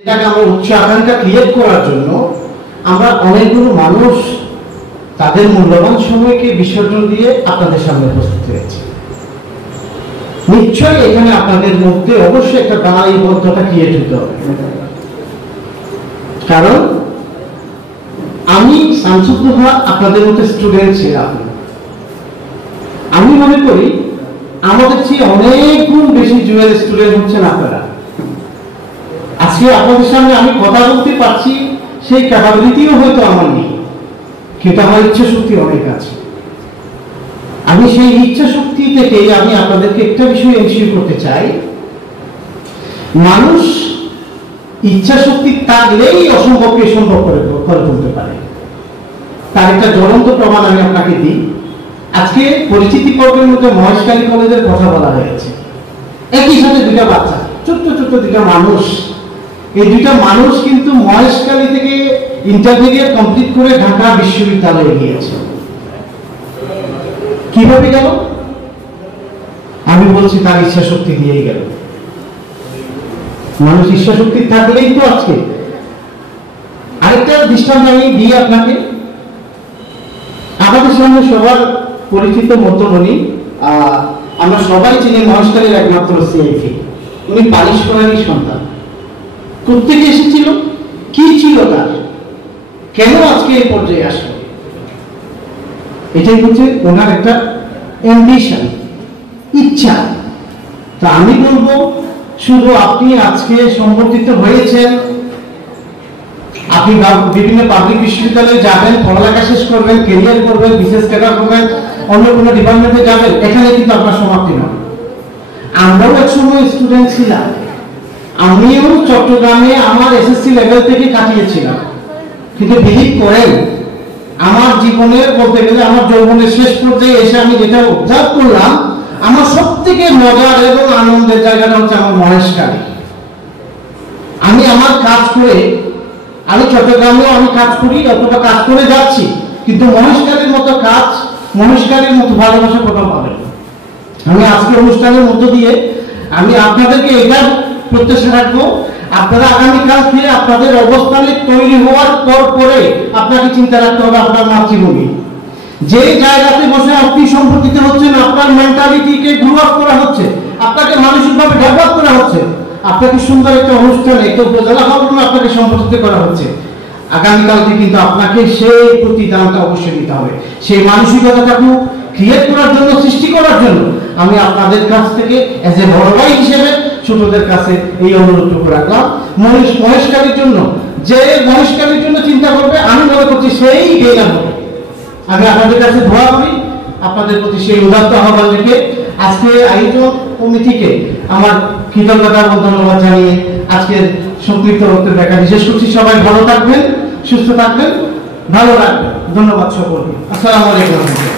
এটাকে আমরা উচ্চ আকাঙ্ক্ষা ক্রিয়েট করার জন্য আমরা অনেকগুলো মানুষ তাদের মূল্যবান সময়কে বিসর্জন দিয়ে আপনাদের সামনে উপস্থিত হয়েছে। নিশ্চয়ই এখানে আপনাদের মধ্যে অবশ্যই একটা দায়বদ্ধতা ক্রিয়েট হতে হবে, কারণ আমি শামসুদ্দোহা আপনাদের মধ্যে স্টুডেন্ট ছিলাম। আমি মনে করি আমাদের চেয়ে অনেক গুণ বেশি জুয়েল স্টুডেন্ট হচ্ছেন আপনারা। আজকে আপনাদের সামনে আমি কথা বলতে পারছি, সেই ক্যাপাবিলিটিও হয়তো আমার নেই, কিন্তু আমার ইচ্ছা শক্তি অনেক আছে। আমি সেই ইচ্ছা শক্তি থেকে আমি আপনাদেরকে একটা বিষয় এনশিওর করতে চাই, মানুষ ইচ্ছা শক্তি থাকলেই অসম্ভবকে সম্ভব করে তুলতে পারে। তার একটা জ্বলন্ত প্রমাণ আমি আপনাকে দিই। আজকে পরিচিতি পর্বের মধ্যে মহেশখালী কলেজের কথা বলা হয়েছে। একই সাথে দুইটা বাচ্চা, ছোট্ট ছোট্ট দুইটা মানুষ, এই দুইটা মানুষ কিন্তু মহেশখালী থেকে ইন্টারমিডিয়েট কমপ্লিট করে ঢাকা বিশ্ববিদ্যালয়ে গিয়েছে। কিভাবে গেল? আমি বলছি তার ইচ্ছা শক্তি দিয়েই গেল। মানুষ ইচ্ছা শক্তি থাকলেই তো আজকে। আরেকটা দৃষ্টান্ত আমি দিই আপনাকে। আমাদের সামনে সবার পরিচিত মধ্যমণি, আমরা সবাই চিনি মহেশখালীর একমাত্র সিআইপি। উনি পালিশ করারই সন্তান। কোথেকে এসেছিল, কি ছিল তার, কেন আজকে এই পর্যায়ে আসলো, এটাই হচ্ছে ওনার একটা অ্যাম্বিশন, ইচ্ছা। তা আমি বলবো, শুধু আপনি আজকে সংবর্ধিত হয়েছেন, আপনি বিভিন্ন পাবলিক বিশ্ববিদ্যালয়ে যাবেন, পড়ালেখা শেষ করবেন, ক্যারিয়ার করবেন, বিশেষ ক্যাডার করবেন, অন্য কোনো ডিপার্টমেন্টে যাবেন, এখানে কিন্তু আপনার সমাপ্তি নয়। আমরাও এক সময় স্টুডেন্ট ছিলাম। আমিও চট্টগ্রামে আমার এসএসসি লেভেল থেকে কাটিয়েছিলাম, কিন্তু বিলিভ করেন আমার জীবনের বলতে গেলে আমার যৌবনের শেষ পর্যায়ে এসে আমি যেটা অবজার্ভ করলাম, আমার সব থেকে মজার এবং আনন্দের জায়গাটা হচ্ছে আমার মহেশখালী। আমি আমার কাজ করে, আমি চট্টগ্রামেও আমি কাজ করি, অথবা কাজ করে যাচ্ছি, কিন্তু মহেশখালীর মতো কাজ, মহেশখালীর মতো ভালোবাসা কোথাও পাবেন। আমি আজকে অনুষ্ঠানের মধ্য দিয়ে আমি আপনাদেরকে এটা প্রত্যাশা রাখবো, আপনারা আগামীকাল থেকে আপনাদের অবস্থানে তৈরি হওয়ার পরে আপনাকে চিন্তা রাখতে হবে আপনার মাতৃভূমি। যে জায়গাতে বসে আপনি সম্পর্কিত হচ্ছেন, আপনার মেন্টালিটিকে গ্রো আপ করা হচ্ছে, আপনাকে মানসিকভাবে ডেভেলপ করা হচ্ছে, আপনাকে সুন্দর একটা অনুষ্ঠানে একটা উপজেলা ভবনে আপনাকে সম্পর্কিত করা হচ্ছে। আগামীকালকে কিন্তু আপনাকে সেই প্রতিদানটা অবশ্যই দিতে হবে। সেই মানসিকতাটাকে ক্রিয়েট করার জন্য, সৃষ্টি করার জন্য আমি আপনাদের কাছ থেকে এজ এ বড় ভাই হিসেবে ছোটদের কাছে এই অনুরোধটুকু রাখলাম। মহেশখালীর জন্য, যে মহেশখালীর জন্য চিন্তা করবে, আমি মনে করছি সেই গেইনার হবে। আমি আপনাদের কাছে দোয়া করি, আপনাদের প্রতি সেই উদাত্ত আহ্বান রেখে আজকে আয়োজক কমিটিকে আমার কৃতজ্ঞতা ও ধন্যবাদ জানিয়ে আজকের সংক্ষিপ্ত বক্তব্য দেখা শেষ করছি। সবাই ভালো থাকবেন, সুস্থ থাকবেন, ভালো রাখবেন। ধন্যবাদ সকলকে। আসসালামু আলাইকুম।